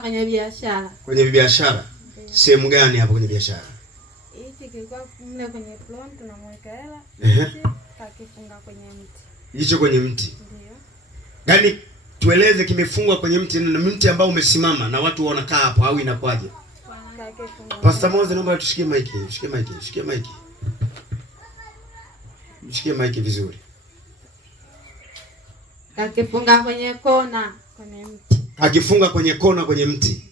Kwenye biashara. Kwenye biashara. Sehemu gani hapo kwenye biashara? Hiki kilikuwa mle kwenye plon tunamweka hela. Kakifunga kwenye mti. Hicho kwenye mti. Ndio. Yaani tueleze kimefungwa kwenye mti, na mti ambao umesimama na watu wanakaa hapo au inakwaje? Pastor Moses, naomba tushikie mic. Mshikie mic vizuri. Kakifunga kwenye kona kwenye mti. Akifunga kwenye kona kwenye mti.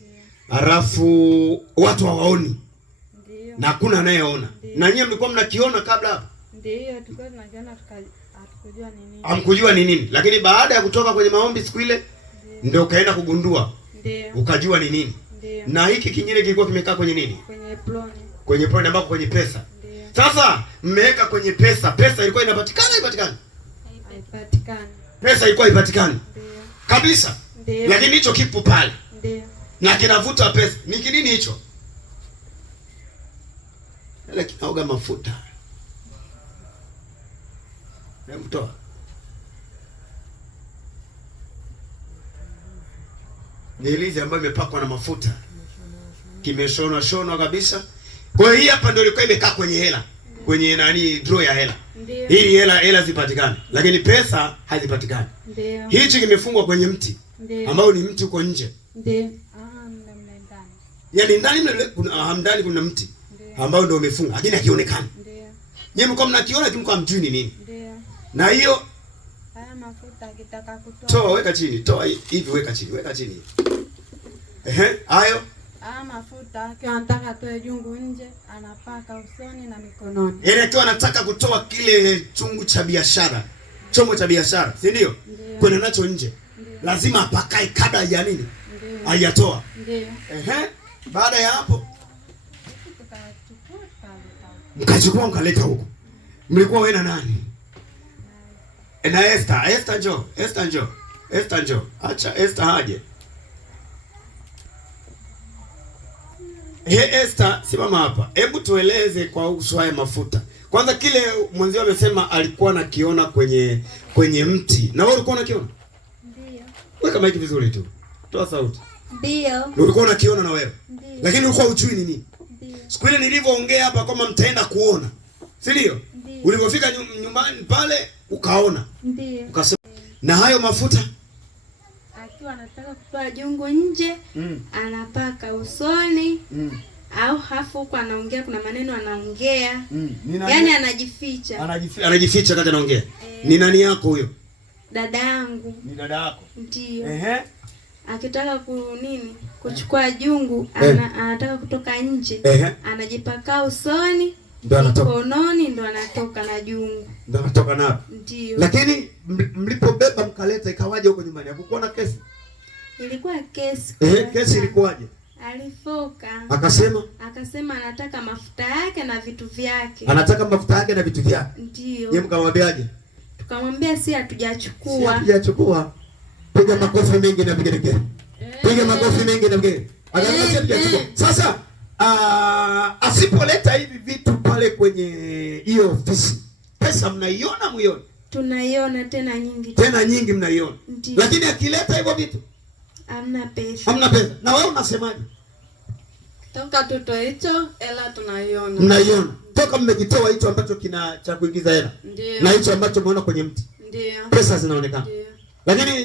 Halafu watu hawaoni. Ndio. Na hakuna anayeona. Na nyinyi mlikuwa mnakiona kabla hapo? Ndio, tulikuwa tunakiona hatukujua ni nini. Hamkujua ni nini. Lakini baada ya kutoka kwenye maombi siku ile ndio ukaenda kugundua. Ndio. Ukajua ni nini. Ndio. Na hiki kingine kilikuwa kimekaa kwenye nini? Kwenye ploni. Kwenye ploni ambako kwenye pesa. Ndio. Sasa mmeweka kwenye pesa. Pesa ilikuwa inapatikana haipatikani? Pesa ilikuwa haipatikani. Ndio. Kabisa. Ndio. Lakini hicho kipo pale. Ndio. Na kinavuta pesa. Ni kinini hicho? Ile kinaoga mafuta. Nemtoa. Ni ilizi ambayo imepakwa na mafuta. Kimeshonwa kabisa. Kwa hiyo hii hapa ndio ilikuwa imekaa kwenye hela. Kwenye nani draw ya hela. Ndio. Hii hela zipatikane. Lakini pesa hazipatikani. Ndio. Hichi kimefungwa kwenye mti. Ndio. Ambao ni mti uko nje. Ndio. Yaani ndani kuna mti. Ambao ndio umefunga lakini hakionekani. Ndio. Nyinyi mko mnakiona lakini mko hamjui ni nini. Ndio. Na hiyo haya mafuta akitaka kutoa. Toa, weka chini. Toa hivi, weka chini. Hayo. Haya mafuta akiwa anataka atoe jungu nje, anapaka usoni na mikononi. Yaani akiwa anataka kutoa kile chungu cha biashara, chombo cha biashara, si ndio? Kwenda nacho nje. Ndiyo. Lazima apakae kabla ya nini? Hajatoa. Ndio. Baada ya hapo mkachukua mkaleta huko. Mlikuwa wewe na nani? Na Esther njoo. Acha Esther haje. Esther, simama hapa. Hebu tueleze kwa uso haya mafuta. Kwanza kile mwenzio amesema alikuwa anakiona kwenye mti. Na wewe ulikuwa unakiona? Ndio. Weka mic vizuri tu. Toa sauti. Ndio. Ulikuwa unakiona na wewe? Ndio. Lakini ulikuwa hujui nini? Ndio. Siku ile nilivyoongea hapa kama mtaenda kuona. Si ndio? Ulipofika nyumbani pale ukaona. Ndio. Ukasema na hayo mafuta akiwa anataka kutoa jungu nje, anapaka usoni. Au hafu huko anaongea, kuna maneno anaongea. Yaani anajificha. Anajificha kati anaongea. Ni nani yako huyo? Dada yangu. Ni dada yako? Ndio. Akitaka kuchukua jungu, anataka kutoka nje. Anajipaka usoni, mkononi ndo anatoka na jungu. Ndo anatoka napo. Ndio. Lakini mlipobeba mkaleta ikawaje huko nyumbani? Hakukuwa na kesi? Ilikuwa kesi. Kesi ilikuwaje? Alifoka. Akasema anataka mafuta yake na vitu vyake. Ndio. Yeye mkamwambiaje? Tukamwambia si hatujachukua. Piga makofi mengi na vigelegele. Angalia hatujachukua. Sasa asipoleta hivi vitu pale kwenye hiyo ofisi, pesa mnaiona muione? Tunaiona tena nyingi. Mnaiona. Lakini akileta hivyo vitu hamna pesa. Na wewe unasemaje? Toka tutoe hicho hela tunaiona. Mnaiona. Toka mmekitoa hicho ambacho kina cha kuingiza hela. Na hicho ambacho umeona kwenye mti. Ndio. Pesa zinaonekana. Lakini